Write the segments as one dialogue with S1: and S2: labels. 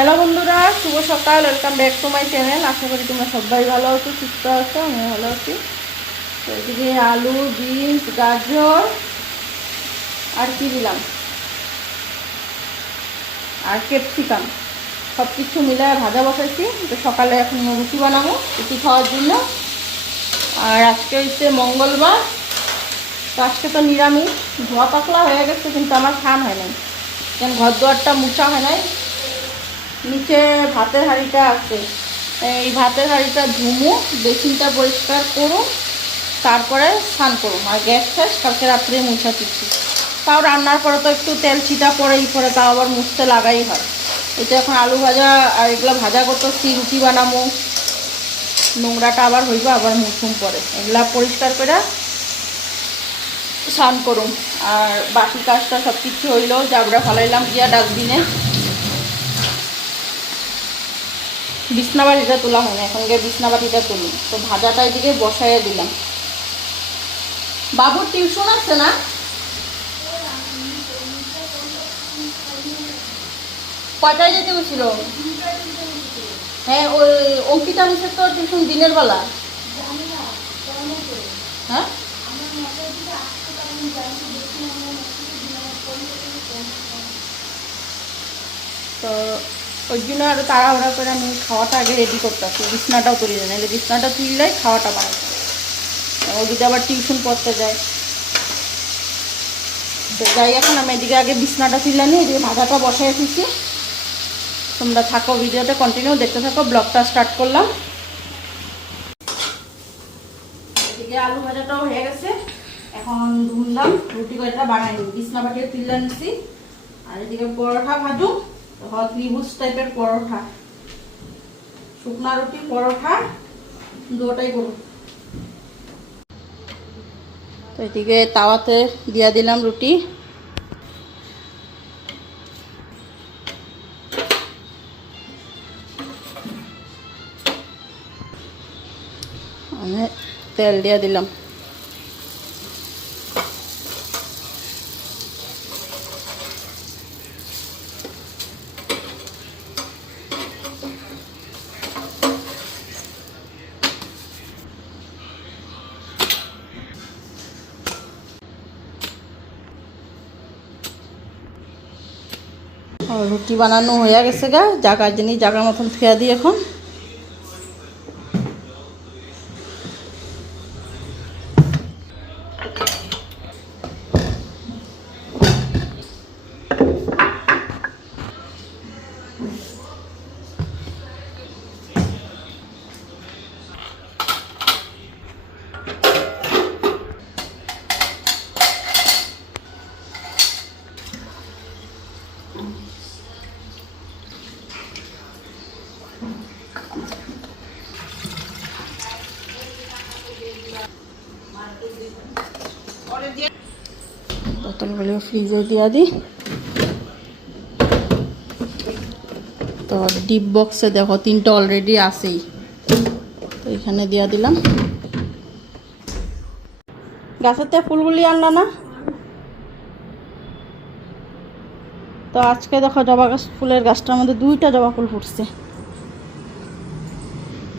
S1: Hello বন্ধুরা, শুভ সকাল welcome back to my channel আশা করি তোমরা সবাই ভালো আছো, সুস্থ আছো আমি ভালো আছি। এদিকে আলু, বিনস, গাজর, আর কি দিলাম? আর ক্যাপসিকাম। সব কিছু মিলে ভাজা বসাইছি তো সকালে এখন রুটি বানাবো, রুটি খাওয়ার জন্য। আর আজকে হচ্ছে মঙ্গলবার। তো আজকে তো নিরামিষ। ধোয়া পাকলা হয়ে গেছে, কিন্তু আমার খান হয় নাই। কেন ঘর দুয়ারটা মুছা হয় নাই। নিচে ভাতের হাঁড়িটা আছে। এই ভাতের হাঁড়িটা ধুমু, বেসিনটা পরিষ্কার করুন তারপরে স্নান করুন আর গ্যাস ফ্যাস কালকে রাত্রে মুছা দিচ্ছি। তাও রান্নার পরে তো একটু তেল ছিটা পরেই পরে তাও আবার মুছতে লাগাই হয়। এটা এখন আলু ভাজা আর এগুলো ভাজা করতো করতেছি রুটি বানাবো। নোংরাটা আবার হইব, আবার মুছুম পরে। এগুলা পরিষ্কার করে স্নান করুন আর বাকি কাজটা সব কিছু হইল, জাবড়া ফালাইলাম গিয়া ডাস্টবিনে। বিছনা বাটিটা তোলা হয় না এখন গিয়ে বিছনা বাটিটা তুলি। তো ভাজাটা এদিকে বসাইয়ে দিলাম। বাবুর টিউশন আছে না? কয়টায় যেতে গেছিল হ্যাঁ ওই অঙ্কিতা মিসের তো টিউশন দিনের বেলা। হ্যাঁ? তো ওই জন্য আরও তাড়াহুড়া করে আমি খাওয়াটা আগে রেডি করতেছি বিছনাটাও তুলি না, নাহলে বিছনাটা তুললেই খাওয়াটা বানাতে ও যদি আবার টিউশন পড়তে যায়। যাই এখন আমি এদিকে আগে বিছনাটা তুলে নিই, এদিকে ভাজাটা বসাই এসেছি তোমরা থাকো ভিডিওটা কন্টিনিউ দেখতে থাকো ব্লগটা স্টার্ট করলাম। এদিকে আলু ভাজাটাও হয়ে গেছে। এখন ধুমলাম রুটি কয়টা বানাই নিই বিছনা বাটিয়ে তুলে নিচ্ছি আর এদিকে পরোটা ভাজু হট ত্রিভুজ টাইপের পরোটা শুকনা রুটি পরোটা দুটাই করুন। তো এদিকে তাওয়াতে দিয়া দিলাম রুটি। তেল দিয়া দিলাম। রুটি বানানো হয়ে গেছে গা? জাগার জিনিস জাগার মতন ফেয়া দিই এখন। বোতলগুলো ফ্রিজে দিয়া দিই তো ডিপ বক্সে দেখো, তিনটা অলরেডি আছেই। তো এখানে দিয়া দিলাম। গাছেতে ফুলগুলি আনলা না? তো আজকে দেখো জবা গাছ, ফুলের গাছটার মধ্যে দুইটা জবা ফুল ফুটছে।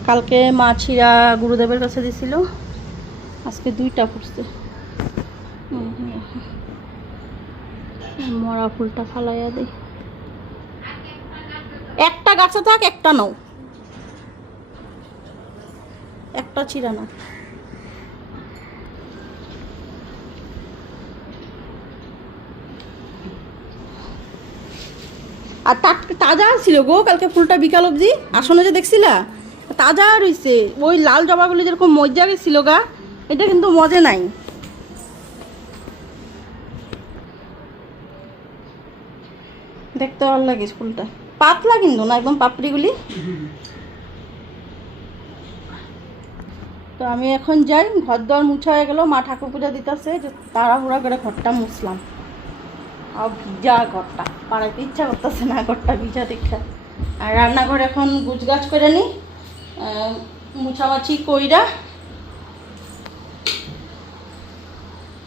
S1: কালকে মাছিরা গুরুদেবের কাছে দিছিল, আজকে দুইটা ফুটছে। মরা ফুলটা ফালাইয়া দেই একটা গাছে থাক, একটা নাও। একটা ছিঁড়া না আর তাজা ছিল গো, কালকে ফুলটা বিকাল অবধি। আসনে যে দেখছিলা? তাজা রইছে। ওই লাল জবাগুলি যেরকম মজা গেছিল গা, এটা কিন্তু মজে নাই। দেখতে ভালো লাগে ফুলটা পাতলা কিন্তু না, একদম পাপড়িগুলি। তো আমি এখন যাই ঘর দর মুছা হয়ে গেল, মা ঠাকুর পূজা দিতেছে, যে তাড়াহুড়া করে ঘরটা মুছলাম। আর ভিজা ঘরটা, পাড়াইতে ইচ্ছা করতেছে না ঘরটা ভিজা দেখা। আর রান্নাঘর এখন গুছগাছ করে নিই মুছামাছি কইরা।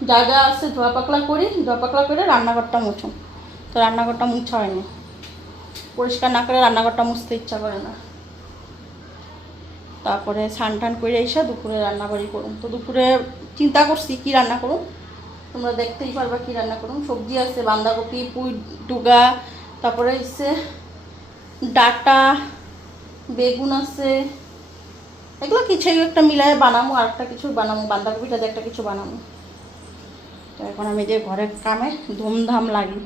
S1: যা যা আছে ধোয়া পাকলা করি ধোয়া পাকলা করে রান্নাঘরটা মুছুম। তো রান্নাঘরটা মুছা হয়নি। পরিষ্কার না করে রান্নাঘরটা মুছতে ইচ্ছা করে না। তারপরে স্নান টান করে এসে দুপুরে রান্না বাড়ি করুন তো দুপুরে চিন্তা করছি কি রান্না করুন তোমরা দেখতেই পারবা কি রান্না করুন সবজি আছে, বাঁধাকপি, পুঁই, ডুগা, তারপরে হচ্ছে ডাটা, বেগুন আছে। এগুলো কিছু একটা মিলায় বানাবো আর একটা কিছু বানাবো বাঁধাকপিটা দিয়ে একটা কিছু বানাবো তো এখন আমি যে ঘরের কামে ধুমধাম লাগি।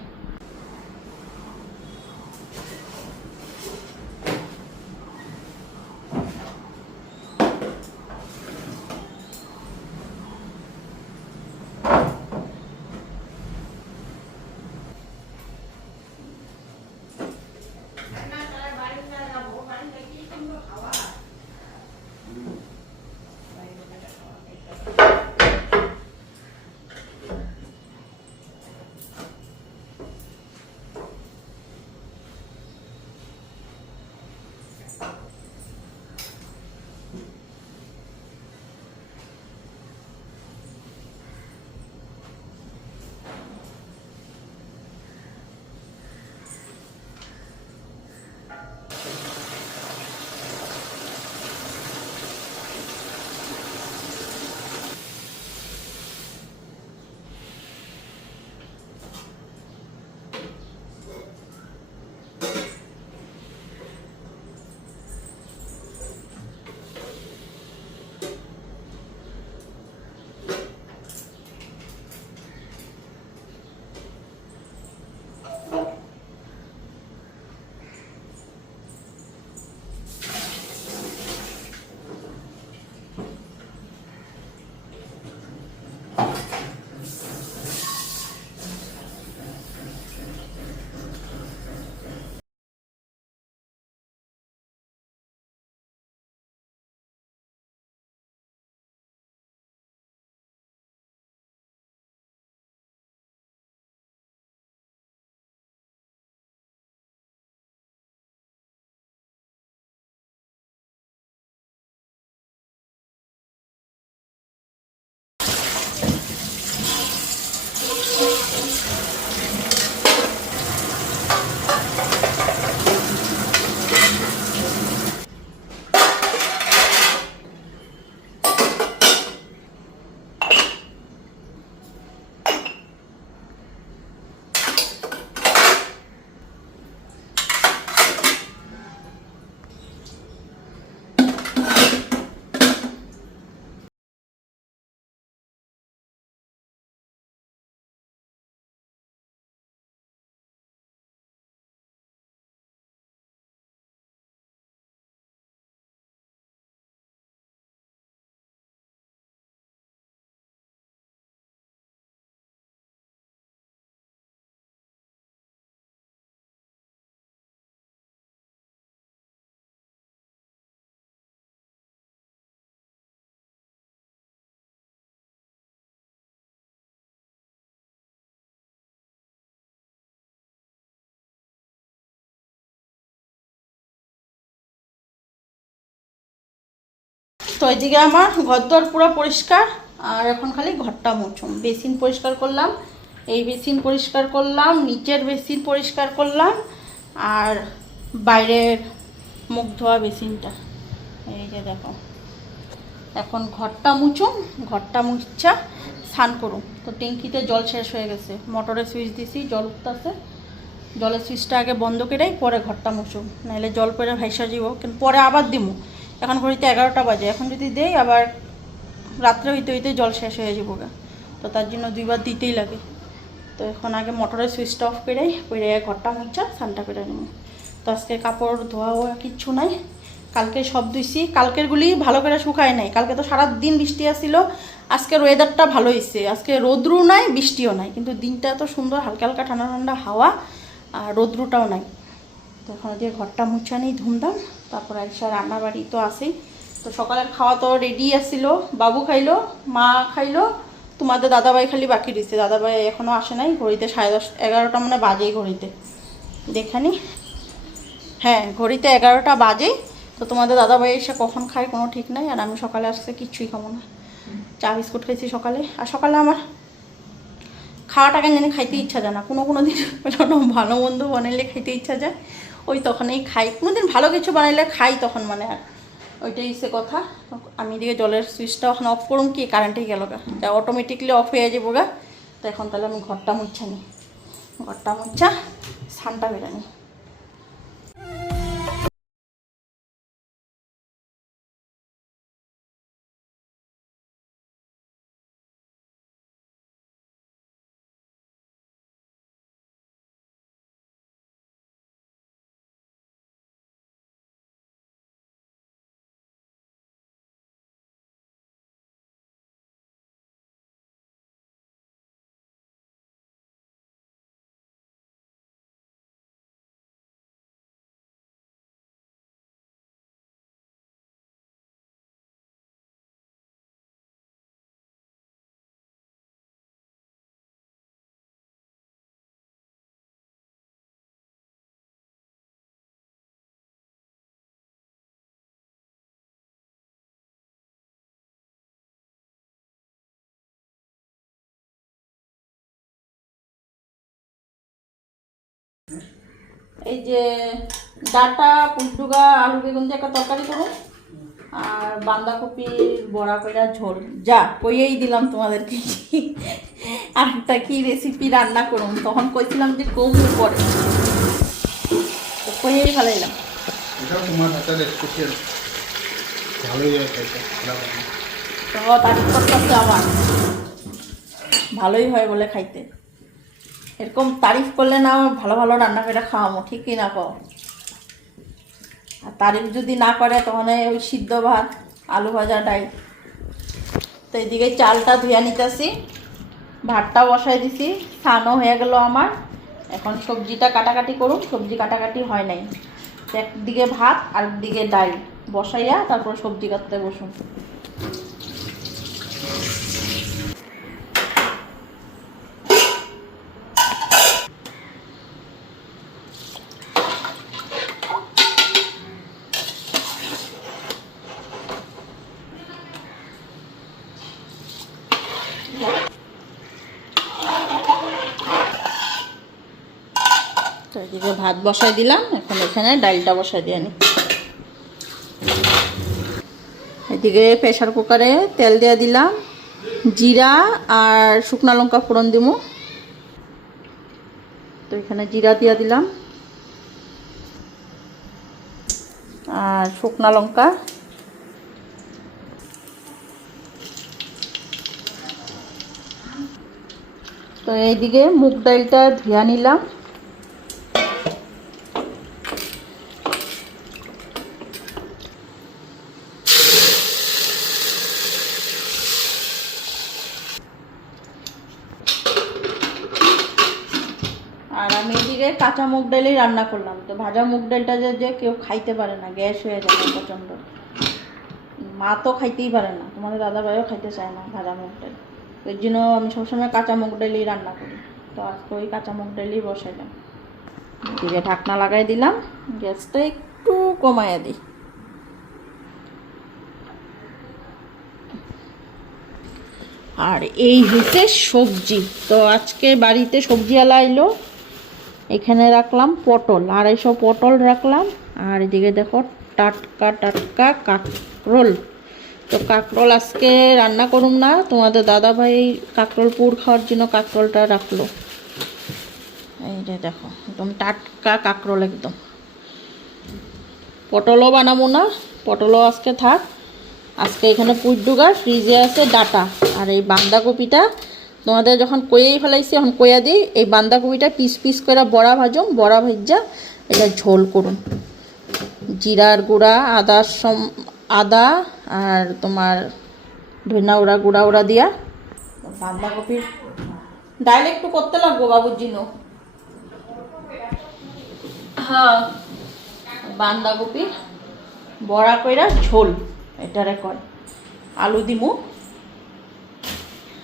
S1: তো এদিকে আমার ঘরদোর পুরো পরিষ্কার, আর এখন খালি ঘরটা মুছুম। বেসিন পরিষ্কার করলাম, এই বেসিন পরিষ্কার করলাম, নিচের বেসিন পরিষ্কার করলাম, আর বাইরের মুখ ধোয়া বেসিনটা। এই যে দেখো, এখন ঘরটা মুছুম, ঘরটা মুছা, স্নান করুম। তো ট্যাঙ্কিতে জল শেষ হয়ে গেছে মোটরের সুইচ দিছি, জল উঠতেছে। জলের সুইচটা আগে বন্ধ করেই পরে ঘরটা মুছুম নাহলে জল পরে ভাইসা যাব কিন্তু পরে আবার দিমু। এখন ঘড়িতে এগারোটা বাজে। এখন যদি দেই, আবার রাত্রে হইতে হইতে জল শেষ হয়ে যাব তো তার জন্য দুইবার দিতেই লাগে। তো এখন আগে মোটরের সুইচটা অফ করে করে ঘরটা মুছা সানটা করে নেব। তো আজকে কাপড়, ধোয়া হওয়া কিচ্ছু নাই। কালকে সব ধুইছি। কালকেরগুলি ভালো করে শুকায় নাই। কালকে তো সারা দিন বৃষ্টি আসছিল আজকের ওয়েদারটা ভালো হয়েছে আজকে রোদ্রু নাই, বৃষ্টিও নাই। কিন্তু দিনটা তো সুন্দর, হালকা হালকা ঠান্ডা ঠান্ডা হাওয়া, আর রোদ্রুটাও নাই। তো ওখানে দিয়ে ঘরটা মুছা নেই ধুমধাম। তারপর আইসা রান্না বাড়ি তো আসেই তো সকালের খাওয়া তো রেডি আসছিল বাবু খাইলো, মা খাইলো, তোমাদের দাদাভাই খালি বাকি দিচ্ছে দাদাভাই এখনও আসে নাই, ঘড়িতে সাড়ে দশ, এগারোটা মানে বাজেই ঘড়িতে। দেখানি হ্যাঁ ঘড়িতে এগারোটা বাজে। তো তোমাদের দাদাভাই এসে কখন খায় কোনো ঠিক নাই, আর আমি সকালে আসতে কিচ্ছুই খাব না। চা, বিস্কুট খাইছি সকালে। আর সকালে আমার খাওয়াটাকে জানি খাইতে ইচ্ছা যায় না। কোনো কোনো দিন ভালো মন্দ বানাইলে খাইতে ইচ্ছা যায়। ওই তখনই খাই। কোনোদিন ভালো কিছু বানাইলে খাই তখন মানে আর। ওইটাই সে কথা। আমি দিকে জলের সুইচটা ওখানে অফ করুন কি? কারেন্টেই গেল গা। তা অটোমেটিকলি অফ হয়ে যাব গা। তো এখন তাহলে আমি ঘরটা মুচ্ছা নিই ঘরটা মুচ্ছা সানটা বেরানি এই যে ডাটা পুলটুগা আলু বেগুন দিয়ে একটা তরকারি করুন আর বাঁধাকপির বড়া কইরা ঝোল। যা কইয়েই দিলাম তোমাদেরকে। আর একটা কি রেসিপি রান্না করুন তখন কইছিলাম যে কম পরে। তো কইয়েই ভালো
S2: এটাও তোমার হাতের স্পেশাল ভালোই।
S1: তো করতেছে আমার ভালোই হয় বলে খাইতে। এরকম তারিফ করলে না ভালো ভালো রান্না করে খাওয়ামো ঠিক কি না আর তারিফ যদি না করে তখন ওই সিদ্ধ ভাত, আলু ভাজা ডাই তো এদিকে চালটা ধুয়ে নিতেছি ভাতটা বসাই দিছি, স্নানও হয়ে গেল আমার। এখন সবজিটা কাটাকাটি করুন, সবজি কাটাকাটি হয় নাই। একদিকে ভাত আর একদিকে ডাল বসাইয়া তারপর সবজি কাটতে বসুন। এদিকে ভাত বসাই দিলাম, এখন এখানে ডালটা বসাই দিয়ে নি এদিকে প্রেশার কুকারে তেল দিয়ে দিলাম, জিরা আর শুকনা লঙ্কা ফোড়ন দিব তো এখানে জিরা দিয়ে দিলাম, আর শুকনা লঙ্কা। তো এইদিকে মুগ ডালটা ধুয়া নিলাম আর আমি এদিকে কাঁচা মুগ ডালই রান্না করলাম। তো ভাজা মুগ ডালটা যে যে কেউ খাইতে পারে না, গ্যাস হয়ে যাবে প্রচণ্ড। মা তো খাইতেই পারে না, তোমাদের দাদা ভাইও খাইতে চায় না ভাজা মুগ ডাল। ওই জন্য আমি সবসময় কাঁচা মুগ ডালই রান্না করি। তো আজকে ওই কাঁচা মুগ ডালই বসাইলাম। এদিকে ঢাকনা লাগাই দিলাম, গ্যাসটা একটু কমাইয়া দিই। আর এই হচ্ছে সবজি। তো আজকে বাড়িতে সবজিওয়ালা এলো। এখানে রাখলাম পটল, আড়াইশো পটল রাখলাম। আর এদিকে দেখো টাটকা টাটকা কাঁকরোল। তো কাঁকরোল আজকে রান্না করুম না, তোমাদের দাদা ভাই কাঁকরোল পুর খাওয়ার জন্য কাঁকরোলটা রাখল। এই যে দেখো, একদম টাটকা কাঁকরোল একদম। পটলও বানাবো না, পটলও আজকে থাক। আজকে এখানে পুইডুগার ফ্রিজে আছে ডাটা। আর এই বাঁধাকপিটা তোমাদের যখন কইয়েই ফেলাইছি, এখন কইয়া দিই, এই বাঁধাকপিটা পিস পিস করে বড়া ভাজুম, বড়া ভাজা এটা ঝোল করুন। জিরার গুঁড়া আদার সম, আদা আর তোমার ধনা উড়া গুঁড়া উড়া দিয়া। বাঁধাকপির ডাইল একটু করতে লাগবো বাবুর জন্য হ্যাঁ বাঁধাকপি বড়া কইরা ঝোল এটারে কয় আলু দিমু।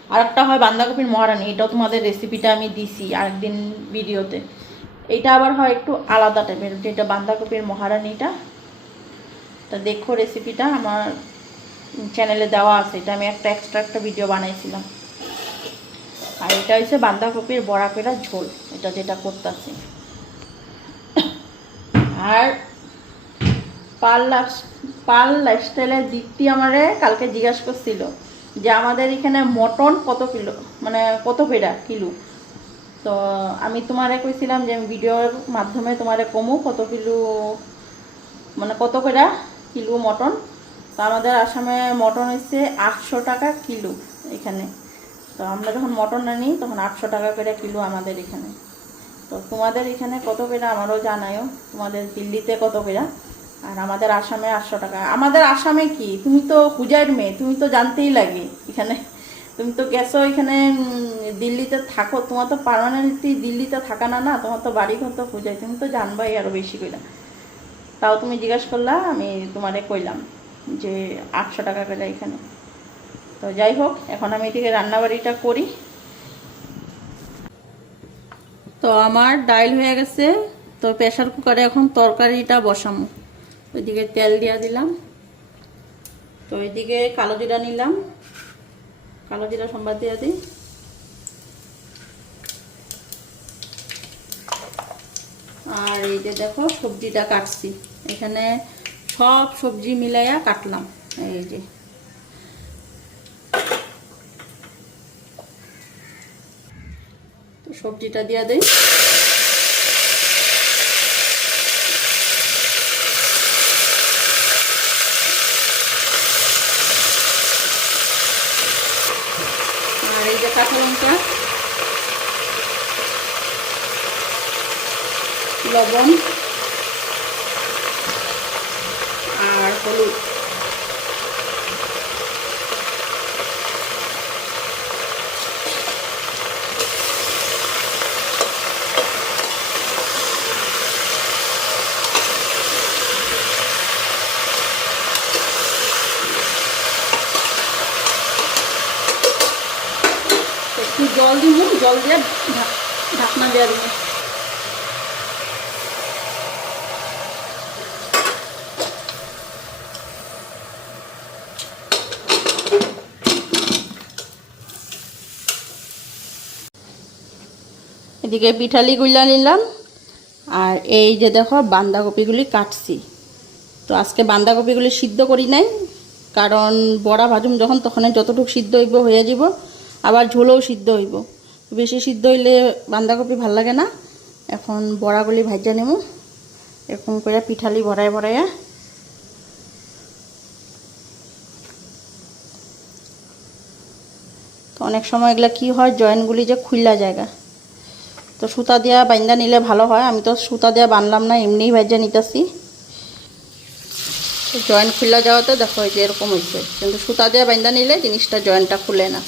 S1: আর একটা হয় বাঁধাকপির মহারানি, এটাও তোমাদের রেসিপিটা আমি দিছি আরেকদিন ভিডিওতে এটা আবার হয় একটু আলাদা টাইপের যেটা বাঁধাকপির মহারানিটা। তা দেখো রেসিপিটা আমার চ্যানেলে দেওয়া আছে, এটা আমি একটা এক্সট্রা একটা ভিডিও বানাইছিলাম। আর এটা হচ্ছে বাঁধাকপির বড়া পেরা ঝোল, এটা যেটা করতেছি। আর পাল লাইফ- পাল লাইফস্টাইলের দিকটি আমারে কালকে জিজ্ঞাসা করছিল যে আমাদের এখানে মটন কত কিলো মানে কত পেড়া কিলো? তো আমি তোমারে কইছিলাম যে আমি ভিডিওর মাধ্যমে তোমারে কমু কত কিলো মানে কত করে কিলো মটন। তো আমাদের আসামে মটন হচ্ছে আটশো টাকা কিলো এখানে। তো আমরা যখন মটন আনি, তখন আটশো টাকা করে কিলো আমাদের এখানে। তো তোমাদের এখানে কত করে আমারও জানায়ও, তোমাদের দিল্লিতে কত করে আর আমাদের আসামে আটশো টাকা। আমাদের আসামে কি? তুমি তো হুজাইর মেয়ে, তুমি তো জানতেই লাগে এখানে। তুমি তো গেছো এখানে দিল্লিতে থাকো। তোমার তো পার্মানেন্টলি দিল্লিতে থাকা না না? তোমার তো বাড়ি ঘর তো হুজাই তুমি তো জানবাই আরও বেশি করে তাও তুমি জিজ্ঞাসা করলা, আমি তোমারে কইলাম যে আটশো টাকা করে এখানে। তো যাই হোক, এখন আমি এদিকে রান্নাবাড়িটা করি। তো আমার ডাইল হয়ে গেছে। তো প্রেশার কুকারে এখন তরকারিটা বসামো। ওইদিকে তেল দিয়া দিলাম। তো ওইদিকে কালো জিরা নিলাম। কালো জিরা সম্বাদ দিয়া দিই। আর এই যে দেখো সবজিটা কাটছি। এখানে সব সবজি মিলাইয়া কাটলাম। এই যে। সবজিটা দিয়া দেই আর এই যে কাঁচা লঙ্কা লবণ আর হলুদ একটু জল দিব জল দিয়ে ঢাক- ঢাকনা দিয়ে দিব এদিকে পিঠালি গুলা নিলাম। আর এই যে দেখো বান্দাকপিগুলি কাটছি। তো আজকে বান্দাকপিগুলি সিদ্ধ করি নাই, কারণ বড়া ভাজুম যখন তখন যতটুকু সিদ্ধ হইব হয়ে যাব, আবার ঝোলও সিদ্ধ হইব। বেশি সিদ্ধ হইলে বান্দাকপি ভালো লাগে না, এখন বড়াগুলি ভাজা নেব। এরকম করে পিঠালি ভরায় ভরাইয়া। তো অনেক সময় এগুলা কি হয়, জয়েন্টগুলি যে খুললা জায়গা। তো সুতা দিয়া বাইন্দা নিলে ভালো হয়। আমি তো সুতা দিয়া বানলাম না, এমনিই ভাজা নিতেছি। জয়েন্ট খুলে যাওয়াতে দেখো যে এরকম হয়েছে। কিন্তু সুতা দিয়ে বাইন্দা নিলে জিনিসটা জয়েন্টটা খুলে না।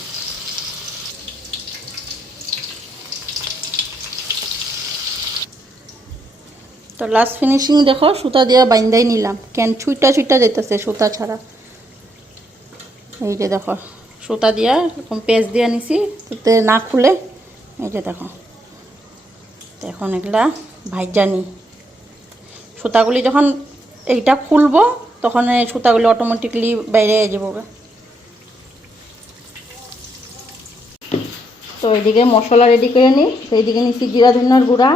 S1: তো লাস্ট ফিনিশিং দেখো, সুতা দিয়ে বাইন্দাই নিলাম। কেন ছুইটা ছুইটা যেতেছে সুতা ছাড়া। এই যে দেখো, সুতা দিয়া এরকম পেজ দিয়ে নিছি, তাতে না খুলে, এই যে দেখো। তো এখন এগুলা ভাইজা নি। সুতাগুলি যখন এইটা খুলবো তখন এই সুতাগুলি অটোমেটিকলি বাইরে যাব তো এইদিকে মশলা রেডি করে নিই তো এইদিকে নিচ্ছি জিরা ধনিয়ার গুঁড়া,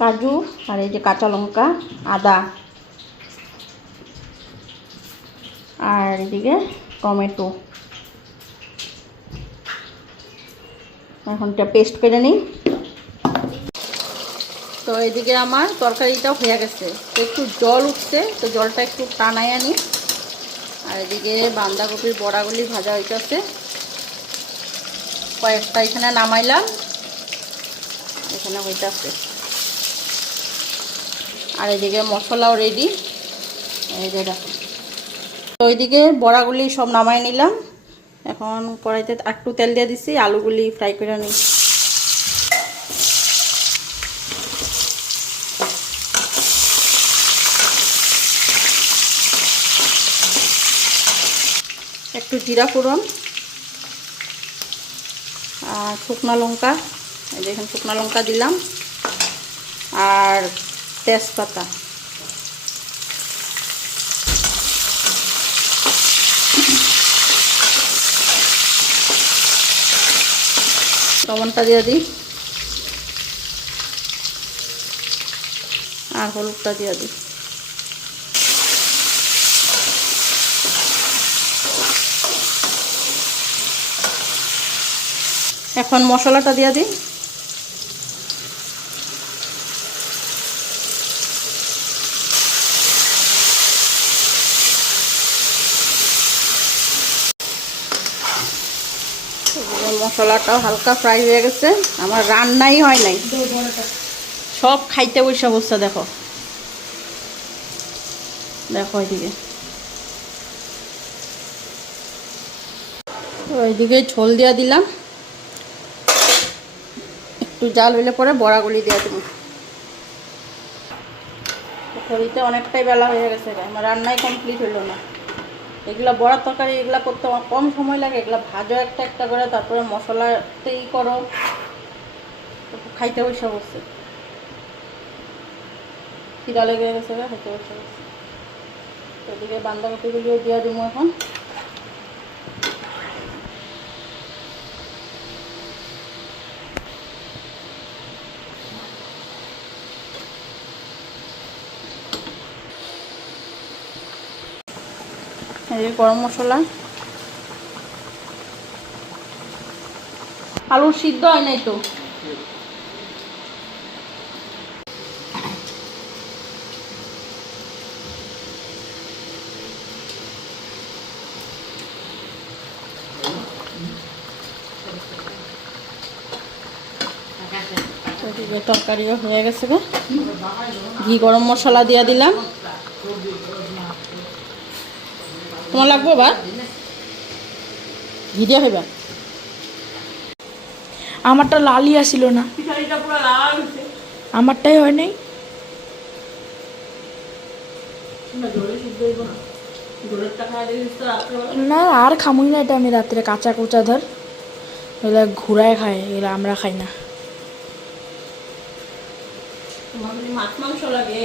S1: কাজু, আর এই যে কাঁচা লঙ্কা, আদা। আর এদিকে টমেটো। এখন এটা পেস্ট করে নিই তো এদিকে আমার তরকারিটাও হয়ে গেছে। তো একটু জল উঠছে, তো জলটা একটু টানাই আনি। আর এদিকে বাঁধাকপির বড়াগুলি ভাজা হইতেছে। কয়েকটা এখানে নামাইলাম। এখানে হইতেছে। আর এদিকে মশলাও রেডি তো ওইদিকে বড়াগুলি সব নামাই নিলাম। এখন কড়াইতে একটু তেল দিয়ে দিছি, আলুগুলি ফ্রাই করে নিই একটু জিরা ফোড়ন আর শুকনো লঙ্কা। এই যে এখানে শুকনো লঙ্কা দিলাম। আর তেজপাতা। লবণটা দিয়ে দিই। আর হলুদটা দিয়ে দিই। এখন মশলাটা দিয়ে দিই। মশলাটাও হালকা ফ্রাই হয়ে গেছে। আমার রান্নাই হয় নাই। সব খাইতে বসে অবস্থা, দেখো। দেখো এদিকে। তো এইদিকে ঝোল দিয়া দিলাম। একটু জাল হইলে পরে বড়াগুলি দিয়ে দেবো। খড়িতে অনেকটাই বেলা হয়ে গেছে আমার রান্নাই কমপ্লিট হলো না। এগুলা বড়া তরকারি, এগুলা করতে কম সময় লাগে, এগুলা ভাজো একটা একটা করে, তারপরে মশলাতেই করো। খাইতে বসে বসছে খিদা লেগে গেছে খাইতে বসে বসছে তো এদিকে বান্ধাকপিগুলিও দিয়ে দিব এখন। এই গরম মশলা। আলু সিদ্ধ হয় নাই তো? তরকারিও হয়ে গেছে গো। ঘি গরম মশলা দিয়ে দিলাম। তোমার লাগবো বা দিয়ে খাইবা?
S3: আমারটা লালই আসিল না। আমারটাই হয় নাই।
S1: হইব না।
S3: আর খামুই না এটা আমি রাত্রে কাঁচা কোচা ধর। এগুলা ঘুরায় খায় এগুলো আমরা খাই না।
S1: মাছ মাংস লাগে